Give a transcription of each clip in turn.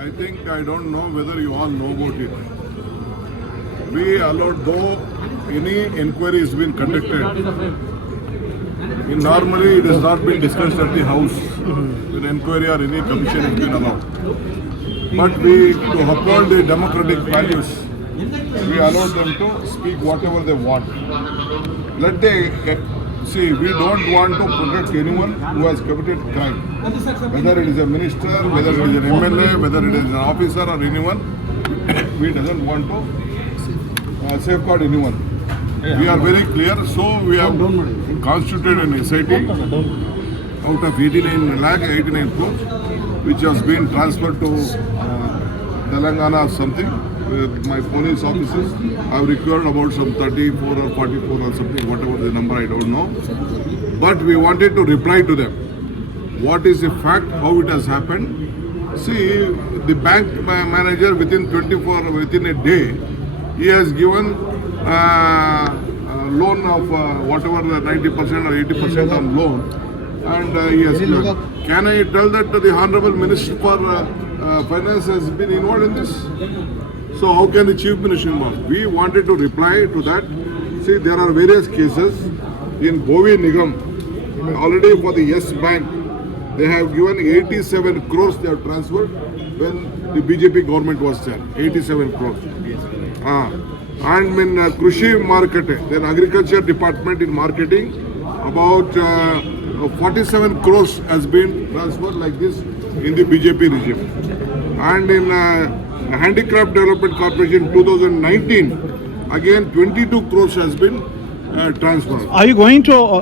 I think I don't know whether you all know about it. We allowed, though any inquiry has been conducted, normally it has not been discussed at the House. An inquiry or any commission has been allowed. But we, to uphold the democratic values, we allow them to speak whatever they want. Let they see. We don't want to protect anyone who has committed crime, whether it is a minister, whether it is an MLA, whether it is an officer or anyone. We doesn't want to safeguard anyone. We are very clear. So we have constituted an SIT out of 89 crores, which has been transferred to Telangana or something. With my police officers, I have required about some 34 or 44 or something, whatever the number, I don't know. But we wanted to reply to them. What is the fact, how it has happened? See, the bank manager within a day, he has given loan of whatever the 90% or 80% on loan, and he has given. Can I tell that the Honorable Minister for Finance has been involved in this? So how can the Chief Minister involved? We wanted to reply to that. See, there are various cases in Bovi Nigam. Already for the Yes Bank, they have given 87 crores they have transferred when the BJP government was there. 87 crores. And in Krushi Market, then Agriculture Department in marketing, about 47 crores has been transferred like this in the BJP regime. And in Handicraft Development Corporation 2019, again 22 crores has been transferred. Are you going to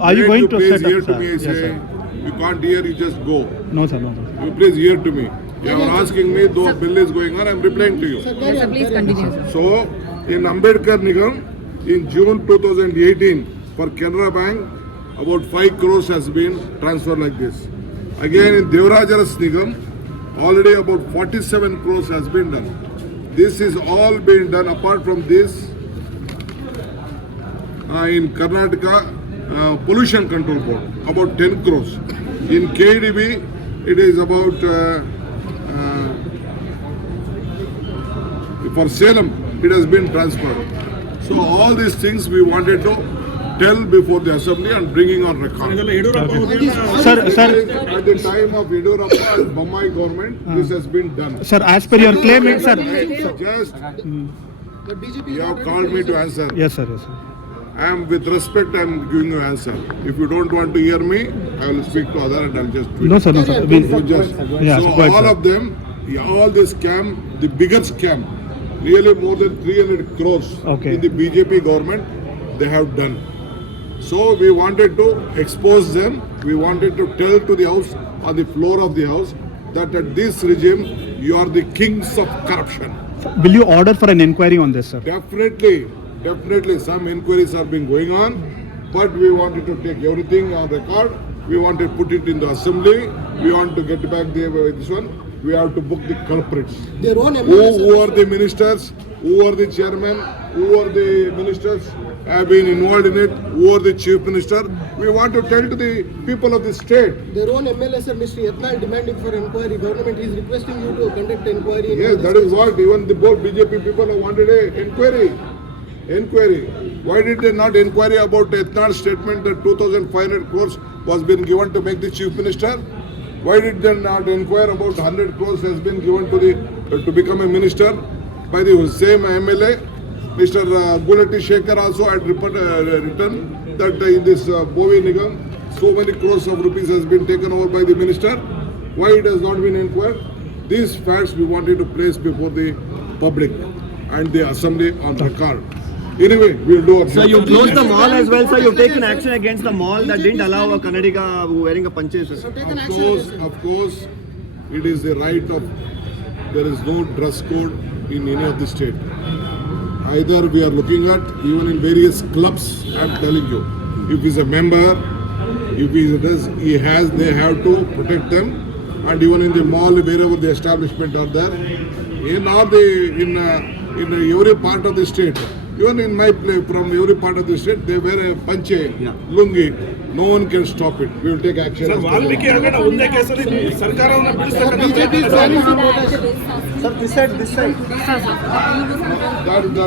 please set hear up, to sir? me? Yes, Say, sir. you can't hear, you just go. No, sir. No, sir. You please hear to me. You are asking me, though bill is going on, I am replying to you. Sir, please continue, sir. So, in Ambedkar Nigam, in June 2018, for Canara Bank, about 5 crores has been transferred like this. Again, in Devarajaras Nigam, already about 47 crores has been done. This is all being done. Apart from this, in Karnataka, Pollution Control Board, about 10 crores. In KDB, it is about, for Salem, it has been transferred. So all these things we wanted to tell before the assembly and bringing on record. Sir, At the time of Yediyurappa and Bommai government, this has been done. sir, as per your claim, sir. Just, you have called me to answer. Yes, sir. Yes, sir. I am, with respect, I am giving you answer. If you don't want to hear me, I will speak to other and I will just tweet. No, sir. No, sir. You just, Yeah, so go ahead, all sir. of them, all this scam, the bigger scam, really more than 300 crores Okay. in the BJP government, they have done. So we wanted to expose them. We wanted to tell to the House, on the floor of the House, that at this regime, you are the kings of corruption. Will you order for an inquiry on this, sir? Definitely, some inquiries are being going on, but we wanted to take everything on record. We want to put it in the assembly. We want to get back this one. We have to book the culprits. Their own Who are the ministers? Who are the chairman? Who are the ministers have been involved in it? Who are the chief minister? We want to tell to the people of the state. Their own MLA, sir, Mr. Yatnal, demanding for inquiry. Government is requesting you to conduct inquiry. Yes, that is what even the both BJP people have wanted an inquiry. Why did they not inquiry about Yatnal's statement that 2,500 crores was been given to make the chief minister? Why did they not inquire about 100 crores has been given to become a minister by the same MLA? Mr. Gulati Shekhar also had written that in this Bovi Nigam, so many crores of rupees has been taken over by the minister. Why it has not been inquired? These facts we wanted to place before the public and the assembly on record. Anyway, we'll do it. Sir, you closed the mall as well, sir. You've taken action against the mall that didn't allow a Kannadiga wearing a panche, sir. Of course, it is the right of, there is no dress code in any of the state. Either we are looking at, even in various clubs, I am telling you, if he is a member, if he has, they have to protect them. And even in the mall, wherever the establishment are there, in every part of the state, Even in my play, from every part of the state, they wear a panche, lungi. No one can stop it. We will take action. Sir Valmiki ಹಗರಣ ಒಂದೇ ಕೇಸಲ್ಲಿ ಸರ್ಕಾರವನ್ನು ಬಿಡಿಸ್ತಕ್ಕಂಥ BJP is planning to protest. That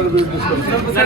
will be discussed.